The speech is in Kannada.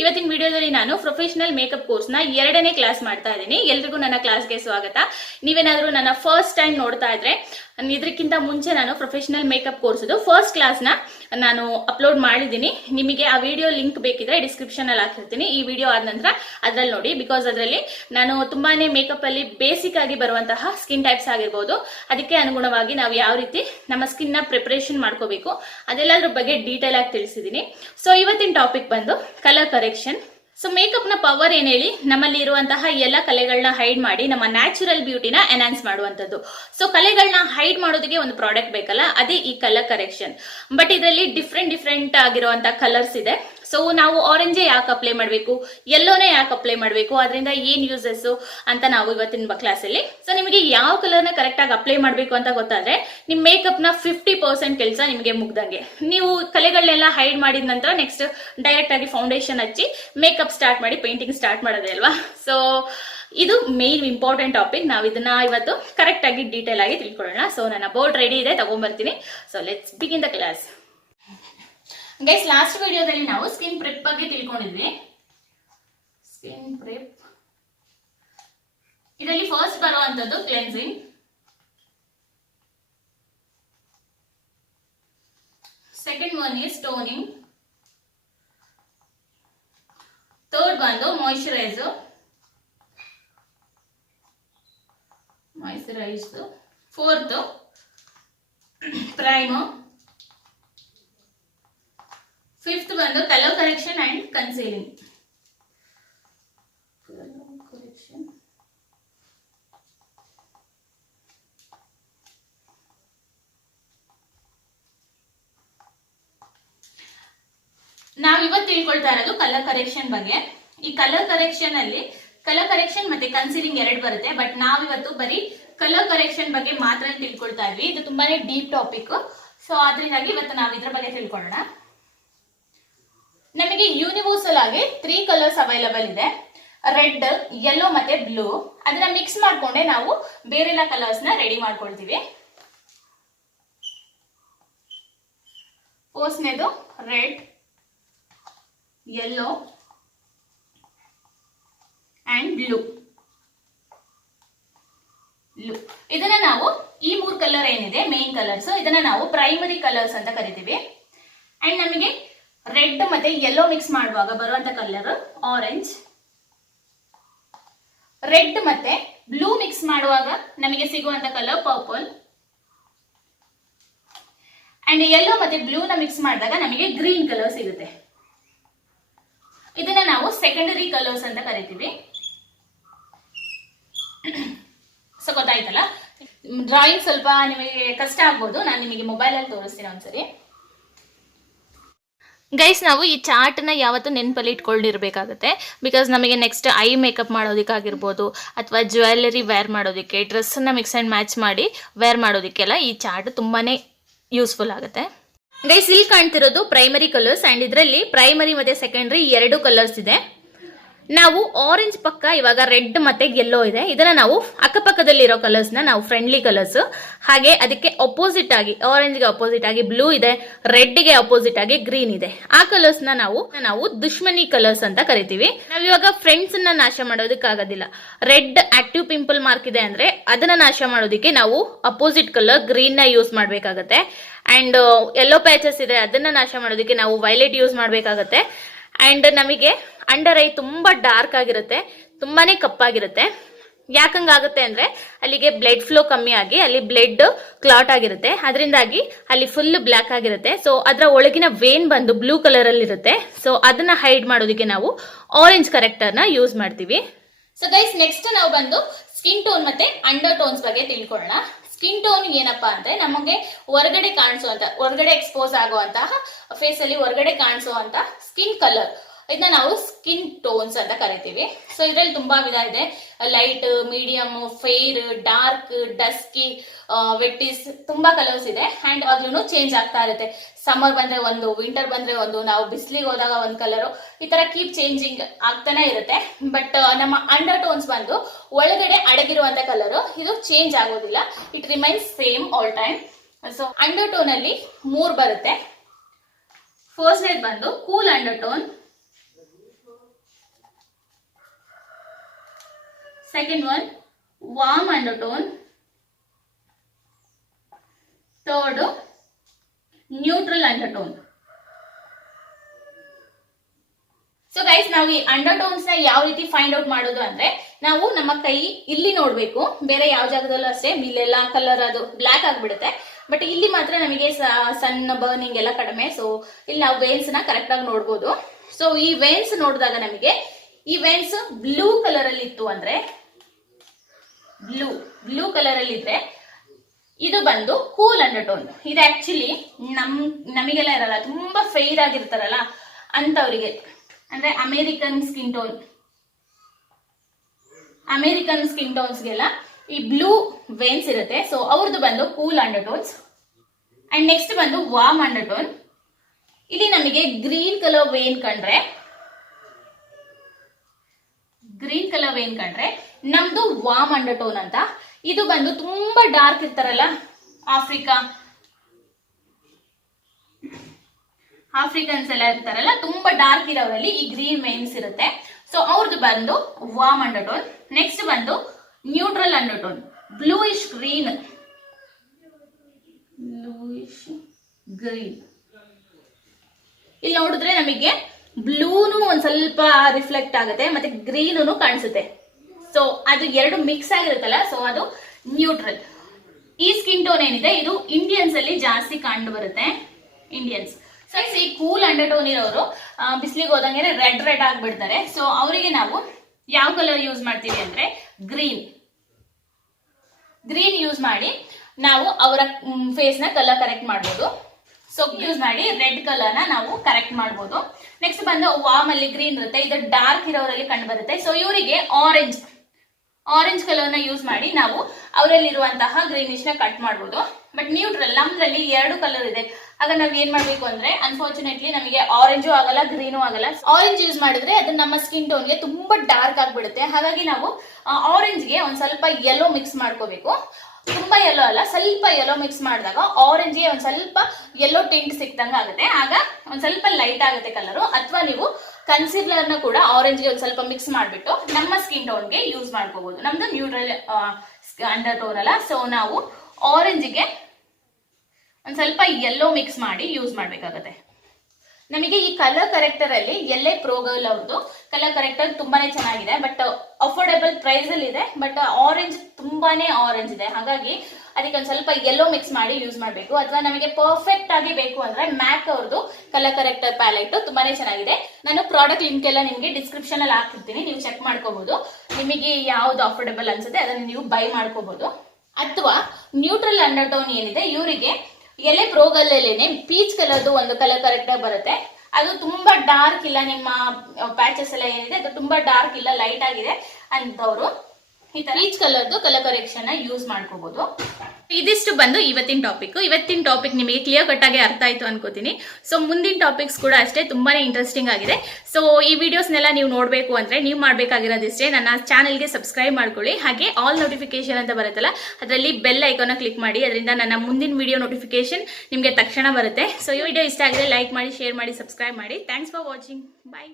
ಇವತ್ತಿನ ವಿಡಿಯೋದಲ್ಲಿ ನಾನು ಪ್ರೊಫೆಷನಲ್ ಮೇಕಪ್ ಕೋರ್ಸ್ ನ 2ನೇ ಕ್ಲಾಸ್ ಮಾಡ್ತಾ ಇದ್ದೀನಿ. ಎಲ್ರಿಗೂ ನನ್ನ ಕ್ಲಾಸ್ಗೆ ಸ್ವಾಗತ. ನೀವೇನಾದ್ರೂ ನನ್ನ ಫಸ್ಟ್ ಟೈಮ್ ನೋಡ್ತಾ ಇದ್ರೆ ಇದಕ್ಕಿಂತ ಮುಂಚೆ ನಾನು professional makeup course first class ನ ನಾನು ಅಪ್ಲೋಡ್ ಮಾಡಿದ್ದೀನಿ. ನಿಮಗೆ ಆ ವಿಡಿಯೋ ಲಿಂಕ್ ಬೇಕಿದ್ರೆ ಡಿಸ್ಕ್ರಿಪ್ಷನ್ ಅಲ್ಲಿ ಹಾಕಿರ್ತೀನಿ. ಈ ವಿಡಿಯೋ ಆದ ನಂತರ ಅದ್ರಲ್ಲಿ ನೋಡಿ, ಬಿಕಾಸ್ ಅದರಲ್ಲಿ ನಾನು ತುಂಬಾನೇ ಮೇಕಪ್ ಅಲ್ಲಿ ಬೇಸಿಕ್ ಆಗಿ ಬರುವಂತಹ ಸ್ಕಿನ್ ಟೈಪ್ಸ್ ಆಗಿರ್ಬೋದು, ಅದಕ್ಕೆ ಅನುಗುಣವಾಗಿ ನಾವು ಯಾವ ರೀತಿ ನಮ್ಮ ಸ್ಕಿನ್ ನ ಪ್ರಿಪರೇಷನ್ ಮಾಡ್ಕೋಬೇಕು ಅದೆಲ್ಲದ್ರ ಬಗ್ಗೆ ಡೀಟೇಲ್ ಆಗಿ ತಿಳಿಸಿದ್ದೀನಿ. ಸೊ ಇವತ್ತಿನ ಟಾಪಿಕ್ ಬಂದು ಕಲರ್ ಕರೆಕ್ಷನ್. ಸೊ ಮೇಕಪ್ ನ ಪವರ್ ಏನ್ ಹೇಳಿ, ನಮ್ಮಲ್ಲಿ ಇರುವಂತಹ ಎಲ್ಲ ಕಲೆಗಳನ್ನ ಹೈಡ್ ಮಾಡಿ ನಮ್ಮ ನ್ಯಾಚುರಲ್ ಬ್ಯೂಟಿನ ಎನ್ಹಾನ್ಸ್ ಮಾಡುವಂತದ್ದು. ಸೊ ಕಲೆಗಳನ್ನ ಹೈಡ್ ಮಾಡೋದಕ್ಕೆ ಒಂದು ಪ್ರಾಡಕ್ಟ್ ಬೇಕಲ್ಲ, ಅದೇ ಈ ಕಲರ್ ಕರೆಕ್ಷನ್. ಬಟ್ ಇದರಲ್ಲಿ ಡಿಫ್ರೆಂಟ್ ಆಗಿರುವಂತಹ ಕಲರ್ಸ್ ಇದೆ. ಸೊ ನಾವು ಆರೆಂಜೇ ಯಾಕೆ ಅಪ್ಲೈ ಮಾಡಬೇಕು, ಯೆಲ್ಲೋನೇ ಯಾಕೆ ಅಪ್ಲೈ ಮಾಡಬೇಕು, ಅದರಿಂದ ಏನ್ ಯೂಸಸ್ ಅಂತ ನಾವು ಇವತ್ತಿನ ಕ್ಲಾಸಲ್ಲಿ. ಸೊ ನಿಮಗೆ ಯಾವ ಕಲರ್ನ ಕರೆಕ್ಟ್ ಆಗಿ ಅಪ್ಲೈ ಮಾಡಬೇಕು ಅಂತ ಗೊತ್ತಾದ್ರೆ ನಿಮ್ ಮೇಕಪ್ ನ 50% ಕೆಲಸ ನಿಮಗೆ ಮುಗ್ದಂಗೆ. ನೀವು ಕಲೆಗಳನ್ನೆಲ್ಲ ಹೈಡ್ ಮಾಡಿದ ನಂತರ ನೆಕ್ಸ್ಟ್ ಡೈರೆಕ್ಟ್ ಆಗಿ ಫೌಂಡೇಶನ್ ಹಚ್ಚಿ ಮೇಕಪ್ ಸ್ಟಾರ್ಟ್ ಮಾಡಿ ಪೇಂಟಿಂಗ್ ಸ್ಟಾರ್ಟ್ ಮಾಡೋದೇ ಅಲ್ವಾ. ಸೊ ಇದು ಮೇನ್ ಇಂಪಾರ್ಟೆಂಟ್ ಟಾಪಿಕ್. ನಾವು ಇದನ್ನ ಇವತ್ತು ಕರೆಕ್ಟ್ ಆಗಿ ಡೀಟೇಲ್ ಆಗಿ ತಿಳ್ಕೊಳ್ಳೋಣ. ಸೊ ನನ್ನ ಬೋರ್ಡ್ ರೆಡಿ ಇದೆ, ತಗೊಂಡ್ಬರ್ತೀನಿ. So let's begin the class. Guys, last ವಿಡಿಯೋದಲ್ಲಿ ನಾವು ಸ್ಕಿನ್ ಪ್ರೆಪ್ ಬಗ್ಗೆ ತಿಳ್ಕೊಂಡಿದ್ವಿ. ಸ್ಕಿನ್ ಪ್ರೆಪ್ ಇದರಲ್ಲಿ ಫಸ್ಟ್ ಬರುವಂತದ್ದು cleansing, second one is toning, third ಬಂದು ಮಾಯಿಶ್ಚರೈಸ್, ಫೋರ್ತ್ ಪ್ರೈಮರ್, ಫಿಫ್ತ್ ಬಂದು ಕಲರ್ ಕರೆಕ್ಷನ್ ಅಂಡ್ ಕನ್ಸೀಲಿಂಗ್. ನಾವಿವತ್ತು ತಿಳ್ಕೊಳ್ತಾ ಇರೋದು ಕಲರ್ ಕರೆಕ್ಷನ್ ಬಗ್ಗೆ. ಈ ಕಲರ್ ಕರೆಕ್ಷನ್ ಅಲ್ಲಿ ಕಲರ್ ಕರೆಕ್ಷನ್ ಮತ್ತೆ ಕನ್ಸೀಲಿಂಗ್ ಎರಡು ಬರುತ್ತೆ, ಬಟ್ ನಾವಿವತ್ತು ಬರೀ ಕಲರ್ ಕರೆಕ್ಷನ್ ಬಗ್ಗೆ ಮಾತ್ರ ತಿಳ್ಕೊಳ್ತಾ ಇದ್ವಿ. ಇದು ತುಂಬಾನೇ ಡೀಪ್ ಟಾಪಿಕ್. ಸೊ ಅದರಿಂದಾಗಿ ಇವತ್ತು ನಾವು ಇದ್ರ ಬಗ್ಗೆ ತಿಳ್ಕೊಳ್ಳೋಣ. ನಮಗೆ ಯೂನಿವರ್ಸಲ್ ಆಗಿ 3 ಕಲರ್ಸ್ ಅವೈಲಬಲ್ ಇದೆ, ರೆಡ್, ಯೆಲ್ಲೋ ಮತ್ತೆ ಬ್ಲೂ. ಅದನ್ನ ಮಿಕ್ಸ್ ಮಾಡ್ಕೊಂಡೆ ನಾವು ಬೇರೆಲ್ಲ ಕಲರ್ಸ್ ನ ರೆಡಿ ಮಾಡ್ಕೊಳ್ತೀವಿ. ಫಸ್ಟ್ನೇದು ರೆಡ್, ಯೆಲ್ಲೋ ಅಂಡ್ ಬ್ಲೂ. ಇದನ್ನ ನಾವು ಈ 3 ಕಲರ್ ಏನಿದೆ ಮೇನ್ ಕಲರ್ಸ್, ಇದನ್ನ ನಾವು ಪ್ರೈಮರಿ ಕಲರ್ಸ್ ಅಂತ ಕರಿತೀವಿ. ಅಂಡ್ ನಮಗೆ ರೆಡ್ ಮತ್ತೆ ಯೆಲ್ಲೋ ಮಿಕ್ಸ್ ಮಾಡುವಾಗ ಬರುವಂತ ಕಲರ್ ಆರೆಂಜ್, ರೆಡ್ ಮತ್ತೆ ಬ್ಲೂ ಮಿಕ್ಸ್ ಮಾಡುವಾಗ ನಮಗೆ ಸಿಗುವಂತ ಕಲರ್ ಪರ್ಪಲ್, ಅಂಡ್ ಯೆಲ್ಲೋ ಮತ್ತೆ ಬ್ಲೂ ನ ಮಿಕ್ಸ್ ಮಾಡಿದಾಗ ನಮಗೆ ಗ್ರೀನ್ ಕಲರ್ ಸಿಗುತ್ತೆ. ಇದನ್ನ ನಾವು ಸೆಕೆಂಡರಿ ಕಲರ್ಸ್ ಅಂತ ಕರಿತೀವಿ. ಸೊ ಗೊತ್ತಾಯ್ತಲ್ಲ, ಡ್ರಾಯಿಂಗ್ ಸ್ವಲ್ಪ ನಿಮಗೆ ಕಷ್ಟ ಆಗ್ಬೋದು, ನಾನು ನಿಮಗೆ ಮೊಬೈಲ್ ಅಲ್ಲಿ ತೋರಿಸ್ತೀನಿ ಒಂದ್ಸರಿ. ಗೈಸ್, ನಾವು ಈ ಚಾರ್ಟ್ ನ ಯಾವತ್ತೂ ನೆನಪಲ್ಲಿ ಇಟ್ಕೊಂಡಿರ್ಬೇಕಾಗುತ್ತೆ. ಬಿಕಾಸ್ ನಮಗೆ ನೆಕ್ಸ್ಟ್ ಐ ಮೇಕಪ್ ಮಾಡೋದಕ್ಕಾಗಿರ್ಬೋದು ಅಥವಾ ಜ್ಯುವೆಲ್ಲರಿ ವೇರ್ ಮಾಡೋದಕ್ಕೆ, ಡ್ರೆಸ್ಸನ್ನ ಮಿಕ್ಸ್ ಆ್ಯಂಡ್ ಮ್ಯಾಚ್ ಮಾಡಿ ವೇರ್ ಮಾಡೋದಕ್ಕೆಲ್ಲ ಈ ಚಾರ್ಟ್ ತುಂಬಾನೇ ಯೂಸ್ಫುಲ್ ಆಗುತ್ತೆ. ಗೈಸ್, ಇಲ್ಲಿ ಕಾಣ್ತಿರೋದು ಪ್ರೈಮರಿ ಕಲರ್ಸ್ ಅಂಡ್ ಇದರಲ್ಲಿ ಪ್ರೈಮರಿ ಮತ್ತೆ ಸೆಕೆಂಡರಿ 2 ಕಲರ್ಸ್ ಇದೆ. ನಾವು ಆರೆಂಜ್ ಪಕ್ಕ ಇವಾಗ ರೆಡ್ ಮತ್ತೆ ಯೆಲ್ಲೋ ಇದೆ, ಇದನ್ನ ನಾವು ಅಕ್ಕಪಕ್ಕದಲ್ಲಿ ಇರೋ ಕಲರ್ಸ್ ನ ನಾವು ಫ್ರೆಂಡ್ಲಿ ಕಲರ್ಸ್. ಹಾಗೆ ಅದಕ್ಕೆ ಅಪೋಸಿಟ್ ಆಗಿ ಆರೆಂಜ್ ಗೆ ಅಪೋಸಿಟ್ ಆಗಿ ಬ್ಲೂ ಇದೆ, ರೆಡ್ ಗೆ ಅಪೋಸಿಟ್ ಆಗಿ ಗ್ರೀನ್ ಇದೆ. ಆ ಕಲರ್ಸ್ ನ ನಾವು ದುಶ್ಮನಿ ಕಲರ್ಸ್ ಅಂತ ಕರಿತೀವಿ. ನಾವಿವಾಗ ಫ್ರೆಂಡ್ಸ್ ನ ನಾಶ ಮಾಡೋದಕ್ಕಾಗೋದಿಲ್ಲ. ರೆಡ್ ಆಕ್ಟಿವ್ ಪಿಂಪಲ್ ಮಾರ್ಕ್ ಇದೆ ಅಂದ್ರೆ ಅದನ್ನ ನಾಶ ಮಾಡೋದಕ್ಕೆ ನಾವು ಅಪೋಸಿಟ್ ಕಲರ್ ಗ್ರೀನ್ ನ ಯೂಸ್ ಮಾಡ್ಬೇಕಾಗತ್ತೆ. ಅಂಡ್ ಯೆಲ್ಲೋ ಪ್ಯಾಚಸ್ ಇದೆ, ಅದನ್ನ ನಾಶ ಮಾಡೋದಕ್ಕೆ ನಾವು ವೈಲೆಟ್ ಯೂಸ್ ಮಾಡ್ಬೇಕಾಗತ್ತೆ. ಅಂಡ್ ನಮಗೆ ಅಂಡರ್ ಐ ತುಂಬಾ ಡಾರ್ಕ್ ಆಗಿರುತ್ತೆ, ತುಂಬಾನೇ ಕಪ್ಪಾಗಿರುತ್ತೆ. ಯಾಕಂಗಾಗುತ್ತೆ ಅಂದ್ರೆ ಅಲ್ಲಿಗೆ ಬ್ಲಡ್ ಫ್ಲೋ ಕಮ್ಮಿ ಆಗಿ ಅಲ್ಲಿ ಬ್ಲಡ್ ಕ್ಲಾಟ್ ಆಗಿರುತ್ತೆ, ಅದರಿಂದಾಗಿ ಅಲ್ಲಿ ಫುಲ್ ಬ್ಲಾಕ್ ಆಗಿರುತ್ತೆ. ಸೊ ಅದರ ಒಳಗಿನ ವೇನ್ ಬಂದು ಬ್ಲೂ ಕಲರ್ ಅಲ್ಲಿ ಇರುತ್ತೆ. ಸೊ ಅದನ್ನ ಹೈಡ್ ಮಾಡೋದಕ್ಕೆ ನಾವು ಆರೆಂಜ್ ಕರೆಕ್ಟರ್ ನ ಯೂಸ್ ಮಾಡ್ತೀವಿ. ಸೊ ಗೈಸ್, ನೆಕ್ಸ್ಟ್ ನಾವು ಬಂದು ಸ್ಕಿನ್ ಟೋನ್ ಮತ್ತೆ ಅಂಡರ್ ಟೋನ್ಸ್ ಬಗ್ಗೆ ತಿಳ್ಕೊಳ್ಳೋಣ. ಸ್ಕಿನ್ ಟೋನ್ ಏನಪ್ಪಾ ಅಂದ್ರೆ ನಮಗೆ ಹೊರಗಡೆ ಕಾಣಿಸುವಂತ, ಹೊರಗಡೆ ಎಕ್ಸ್ಪೋಸ್ ಆಗುವಂತಹ ಫೇಸ್ ಅಲ್ಲಿ ಹೊರಗಡೆ ಕಾಣಿಸುವಂತ ಸ್ಕಿನ್ ಕಲರ್, ಇದನ್ನ ನಾವು ಸ್ಕಿನ್ ಟೋನ್ಸ್ ಅಂತ ಕರಿತೀವಿ. ಸೊ ಇದ್ರಲ್ಲಿ ತುಂಬಾ ವಿಧ ಇದೆ, light, medium, fair, dark, dusky, ವೆಟ್ಟಿಸ್, ತುಂಬಾ ಕಲರ್ಸ್ ಇದೆ. ಅಂಡ್ ಅದ್ರೂ ಚೇಂಜ್ ಆಗ್ತಾ ಇರುತ್ತೆ. ಸಮ್ಮರ್ ಬಂದ್ರೆ ಒಂದು, ವಿಂಟರ್ ಬಂದ್ರೆ ಒಂದು, ನಾವು ಬಿಸಿಲಿಗೆ ಹೋದಾಗ ಒಂದ್ ಕಲರ್, ಈ ತರ ಕೀಪ್ ಚೇಂಜಿಂಗ್ ಆಗ್ತಾನೆ ಇರುತ್ತೆ. ಬಟ್ ನಮ್ಮ ಅಂಡರ್ ಟೋನ್ಸ್ ಬಂದು ಒಳಗಡೆ ಅಡಗಿರುವಂತ ಕಲರ್, ಇದು ಚೇಂಜ್ ಆಗೋದಿಲ್ಲ, it remains same all time. So under tone ಅಲ್ಲಿ 3 ಬರುತ್ತೆ. ಫಸ್ಟ್ ಬಂದು cool under tone, Second one, warm undertone. Third, neutral undertone. So guys, ನಾವು ಈ ಅಂಡರ್ಟೋನ್ಸ್ ನ ಯಾವ ರೀತಿ ಫೈಂಡ್ ಔಟ್ ಮಾಡೋದು ಅಂದ್ರೆ, ನಾವು ನಮ್ಮ ಕೈ ಇಲ್ಲಿ ನೋಡ್ಬೇಕು, ಬೇರೆ ಯಾವ ಜಾಗದಲ್ಲೂ ಅಷ್ಟೇ ಇಲ್ಲೆಲ್ಲ ಕಲರ್ ಅದು ಬ್ಲಾಕ್ ಆಗ್ಬಿಡುತ್ತೆ. ಬಟ್ ಇಲ್ಲಿ ಮಾತ್ರ ನಮಗೆ ಸಣ್ಣ ಬರ್ನಿಂಗ್ ಎಲ್ಲ ಕಡಿಮೆ. ಸೊ ಇಲ್ಲಿ ನಾವು ವೇನ್ಸ್ ನ ಕರೆಕ್ಟ್ ಆಗಿ ನೋಡ್ಬೋದು. ಸೊ ಈ ವೇನ್ಸ್ ನೋಡಿದಾಗ ನಮಗೆ ಈ ವೇನ್ಸ್ ಬ್ಲೂ ಕಲರ್ ಅಲ್ಲಿ ಇತ್ತು ಅಂದ್ರೆ, ಬ್ಲೂ ಕಲರ್ ಅಲ್ಲಿ ಇದ್ರೆ ಇದು ಬಂದು ಕೂಲ್ ಅಂಡರ್ಟೋನ್. ಇದು ಆಕ್ಚುಲಿ ನಮಗೆಲ್ಲ ಇರಲ್ಲ, ತುಂಬಾ ಫೇರ್ ಆಗಿರ್ತಾರಲ್ಲ ಅಂತವರಿಗೆ, ಅಂದ್ರೆ ಅಮೇರಿಕನ್ ಸ್ಕಿನ್ ಟೋನ್ಸ್ಗೆಲ್ಲ ಈ ಬ್ಲೂ ವೇನ್ಸ್ ಇರುತ್ತೆ. ಸೊ ಅವ್ರದ್ದು ಬಂದು ಕೂಲ್ ಅಂಡರ್ಟೋನ್ಸ್. ಅಂಡ್ ನೆಕ್ಸ್ಟ್ ಬಂದು ವಾರ್ಮ್ ಅಂಡರ್ಟೋನ್. ಇಲ್ಲಿ ನಮಗೆ ಗ್ರೀನ್ ಕಲರ್ ವೇನ್ ಕಂಡ್ರೆ ನಮ್ದು ವಾರ್ಮ್ ಅಂಡರ್ಟೋನ್ ಅಂತ. ಇದು ಬಂದು ತುಂಬಾ ಡಾರ್ಕ್ ಇರ್ತಾರಲ್ಲ, ಆಫ್ರಿಕನ್ಸ್ ಎಲ್ಲ ಇರ್ತಾರಲ್ಲ, ತುಂಬಾ ಡಾರ್ಕ್ ಇರೋರಲ್ಲಿ ಈ ಗ್ರೀನ್ ವೇನ್ಸ್ ಇರುತ್ತೆ. ಸೊ ಅವ್ರದ್ದು ಬಂದು ವಾರ್ಮ್ ಅಂಡರ್ಟೋನ್. ನೆಕ್ಸ್ಟ್ ಬಂದು ನ್ಯೂಟ್ರಲ್ ಅಂಡರ್ಟೋನ್, ಬ್ಲೂಯಿಶ್ ಗ್ರೀನ್. ಇಲ್ಲಿ ನೋಡಿದ್ರೆ ನಮಗೆ ಬ್ಲೂನು ಒಂದ್ ಸ್ವಲ್ಪ ರಿಫ್ಲೆಕ್ಟ್ ಆಗುತ್ತೆ, ಮತ್ತೆ ಗ್ರೀನು ಕಾಣಿಸುತ್ತೆ. ಸೊ ಅದು ಎರಡು ಮಿಕ್ಸ್ ಆಗಿರುತ್ತಲ್ಲ, ಸೊ ಅದು ನ್ಯೂಟ್ರಲ್. ಈ ಸ್ಕಿನ್ ಟೋನ್ ಏನಿದೆ ಇದು ಇಂಡಿಯನ್ಸ್ ಅಲ್ಲಿ ಜಾಸ್ತಿ ಕಂಡು ಬರುತ್ತೆ. ಇಂಡಿಯನ್ಸ್ ಸೊ ಈ ಕೂಲ್ ಅಂಡರ್ಟೋನ್ ಇರೋರು ಬಿಸಿಲಿಗೆ ಹೋದಂಗೆ ರೆಡ್ ಆಗ್ಬಿಡ್ತಾರೆ. ಸೊ ಅವರಿಗೆ ನಾವು ಯಾವ ಕಲರ್ ಯೂಸ್ ಮಾಡ್ತೀವಿ ಅಂದ್ರೆ ಗ್ರೀನ್ ಯೂಸ್ ಮಾಡಿ ನಾವು ಅವರ ಫೇಸ್ ನ ಕಲರ್ ಕರೆಕ್ಟ್ ಮಾಡ್ಬೋದು. ಸೊ ಯೂಸ್ ಮಾಡಿ ರೆಡ್ ಕಲರ್ ನ ನಾವು ಕರೆಕ್ಟ್ ಮಾಡ್ಬೋದು. ನೆಕ್ಸ್ಟ್ ಬಂದು ವಾರ್ಮ್ ಅಲ್ಲಿ ಗ್ರೀನ್ ಇರುತ್ತೆ, ಇದು ಡಾರ್ಕ್ ಇರೋರಲ್ಲಿ ಕಂಡು ಬರುತ್ತೆ. ಸೊ ಇವರಿಗೆ ಆರೆಂಜ್ ಕಲರ್ ನ ಯೂಸ್ ಮಾಡಿ ನಾವು ಅವರಲ್ಲಿರುವಂತಹ ಗ್ರೀನಿಶ್ ನ ಕಟ್ ಮಾಡ್ಬೋದು. ಬಟ್ ನ್ಯೂಟ್ರಲ್ ನಮ್ದ್ರಲ್ಲಿ 2 ಕಲರ್ ಇದೆ. ಆಗ ನಾವ್ ಏನ್ ಮಾಡ್ಬೇಕು ಅಂದ್ರೆ, ಅನ್ಫಾರ್ಚುನೇಟ್ಲಿ ನಮಗೆ ಆರೆಂಜು ಆಗಲ್ಲ, ಗ್ರೀನು ಆಗಲ್ಲ. ಆರೆಂಜ್ ಯೂಸ್ ಮಾಡಿದ್ರೆ ಅದು ನಮ್ಮ ಸ್ಕಿನ್ ಟೋನ್ಗೆ ತುಂಬಾ ಡಾರ್ಕ್ ಆಗ್ಬಿಡುತ್ತೆ. ಹಾಗಾಗಿ ನಾವು ಆರೆಂಜ್ಗೆ ಒಂದ್ ಸ್ವಲ್ಪ ಯೆಲ್ಲೋ ಮಿಕ್ಸ್ ಮಾಡ್ಕೋಬೇಕು. ತುಂಬಾ ಯೆಲ್ಲೋ ಅಲ್ಲ, ಸ್ವಲ್ಪ ಯೆಲ್ಲೋ ಮಿಕ್ಸ್ ಮಾಡಿದಾಗ ಆರೆಂಜ್ಗೆ ಒಂದ್ ಸ್ವಲ್ಪ ಯೆಲ್ಲೋ ಟಿಂಟ್ ಸಿಕ್ತಂಗ ಆಗುತ್ತೆ. ಆಗ ಒಂದ್ ಸ್ವಲ್ಪ ಲೈಟ್ ಆಗುತ್ತೆ ಕಲರು. ಅಥವಾ ನೀವು ಕನ್ಸಿಲರ್ ನ ಕೂಡ ಆರೆಂಜ್ಗೆ ಒಂದ್ ಸ್ವಲ್ಪ ಮಿಕ್ಸ್ ಮಾಡ್ಬಿಟ್ಟು ನಮ್ಮ ಸ್ಕಿನ್ ಟೋನ್ಗೆ ಯೂಸ್ ಮಾಡ್ಕೋಬಹುದು. ನಮ್ದು ನ್ಯೂಟ್ರಲ್ ಅಂಡರ್ ಟೋನ್ ಅಲ್ಲ, ಸೊ ನಾವು ಆರೆಂಜ್ಗೆ ಒಂದ್ ಸ್ವಲ್ಪ ಯೆಲ್ಲೋ ಮಿಕ್ಸ್ ಮಾಡಿ ಯೂಸ್ ಮಾಡ್ಬೇಕಾಗತ್ತೆ. ನಮಗೆ ಈ ಕಲರ್ ಕರೆಕ್ಟರ್ ಅಲ್ಲಿ LA Pro Girl ಅವ್ರದ್ದು ಕಲರ್ ಕರೆಕ್ಟರ್ ತುಂಬಾನೇ ಚೆನ್ನಾಗಿದೆ. ಬಟ್ ಅಫೋರ್ಡೆಬಲ್ ಪ್ರೈಸ್ ಅಲ್ಲಿ ಇದೆ. ಬಟ್ ಆರೆಂಜ್ ತುಂಬಾನೇ ಆರೆಂಜ್ ಇದೆ, ಹಾಗಾಗಿ ಅದಕ್ಕೆ ಒಂದ್ ಸ್ವಲ್ಪ ಯೆಲ್ಲೋ ಮಿಕ್ಸ್ ಮಾಡಿ ಯೂಸ್ ಮಾಡಬೇಕು. ಅಥವಾ ನಮಗೆ ಪರ್ಫೆಕ್ಟ್ ಆಗಿ ಬೇಕು ಅಂದ್ರೆ ಮ್ಯಾಕ್ ಅವ್ರದ್ದು ಕಲರ್ ಕರೆಕ್ಟರ್ ಪ್ಯಾಲೆಟ್ ತುಂಬಾನೇ ಚೆನ್ನಾಗಿದೆ. ನಾನು ಪ್ರಾಡಕ್ಟ್ ಲಿಂಕ್ ಎಲ್ಲ ನಿಮ್ಗೆ ಡಿಸ್ಕ್ರಿಪ್ಷನ್ ಅಲ್ಲಿ ಹಾಕಿರ್ತೀನಿ, ನೀವು ಚೆಕ್ ಮಾಡ್ಕೋಬಹುದು. ನಿಮಗೆ ಯಾವ್ದು ಅಫೋರ್ಡೆಬಲ್ ಅನ್ಸುತ್ತೆ ಅದನ್ನ ನೀವು ಬೈ ಮಾಡ್ಕೋಬಹುದು. ಅಥವಾ ನ್ಯೂಟ್ರಲ್ ಅಂಡರ್ಟೋನ್ ಏನಿದೆ ಇವರಿಗೆ LA Pro Girl ಅಲ್ಲೇನೆ ಪೀಚ್ ಕಲರ್ದು ಒಂದು ಕಲರ್ ಕರೆಕ್ಟರ್ ಬರುತ್ತೆ. ಅದು ತುಂಬಾ ಡಾರ್ಕ್ ಇಲ್ಲ, ನಿಮ್ಮ ಪ್ಯಾಚಸ್ ಎಲ್ಲ ಏನಿದೆ ಅದು ತುಂಬಾ ಡಾರ್ಕ್ ಇಲ್ಲ, ಲೈಟ್ ಆಗಿದೆ ಅಂತವ್ರು ಈ ಪೀಚ್ ಕಲರ್ದು ಕಲರ್ ಕರೆಕ್ಷನ್ ಯೂಸ್ ಮಾಡ್ಕೋಬಹುದು. ಇದಿಷ್ಟು ಬಂದು ಇವತ್ತಿನ ಟಾಪಿಕ್ ನಿಮಗೆ ಕ್ಲಿಯರ್ ಕಟ್ ಆಗಿ ಅರ್ಥ ಆಯ್ತು ಅನ್ಕೋತೀನಿ. ಸೊ ಮುಂದಿನ ಟಾಪಿಕ್ಸ್ ಕೂಡ ಅಷ್ಟೇ ತುಂಬಾನೇ ಇಂಟ್ರೆಸ್ಟಿಂಗ್ ಆಗಿದೆ. ಸೊ ಈ ವಿಡಿಯೋಸ್ನೆಲ್ಲ ನೀವು ನೋಡಬೇಕು ಅಂದ್ರೆ ನೀವು ಮಾಡಬೇಕಾಗಿರೋದಿಷ್ಟೇ, ನನ್ನ ಚಾನೆಲ್ಗೆ ಸಬ್ಸ್ಕ್ರೈಬ್ ಮಾಡ್ಕೊಳ್ಳಿ. ಹಾಗೆ ಆಲ್ ನೋಟಿಫಿಕೇಶನ್ ಅಂತ ಬರುತ್ತಲ್ಲ, ಅದರಲ್ಲಿ ಬೆಲ್ ಐಕಾನ್ ಕ್ಲಿಕ್ ಮಾಡಿ. ಅದರಿಂದ ನನ್ನ ಮುಂದಿನ ವಿಡಿಯೋ ನೋಟಿಫಿಕೇಶನ್ ನಿಮಗೆ ತಕ್ಷಣ ಬರುತ್ತೆ. ಸೊ ಈ ವಿಡಿಯೋ ಇಷ್ಟ ಆಗಿದೆ ಲೈಕ್ ಮಾಡಿ, ಶೇರ್ ಮಾಡಿ, ಸಬ್ಸ್ಕ್ರೈಬ್ ಮಾಡಿ. Thanks for watching. ಬಾಯ್.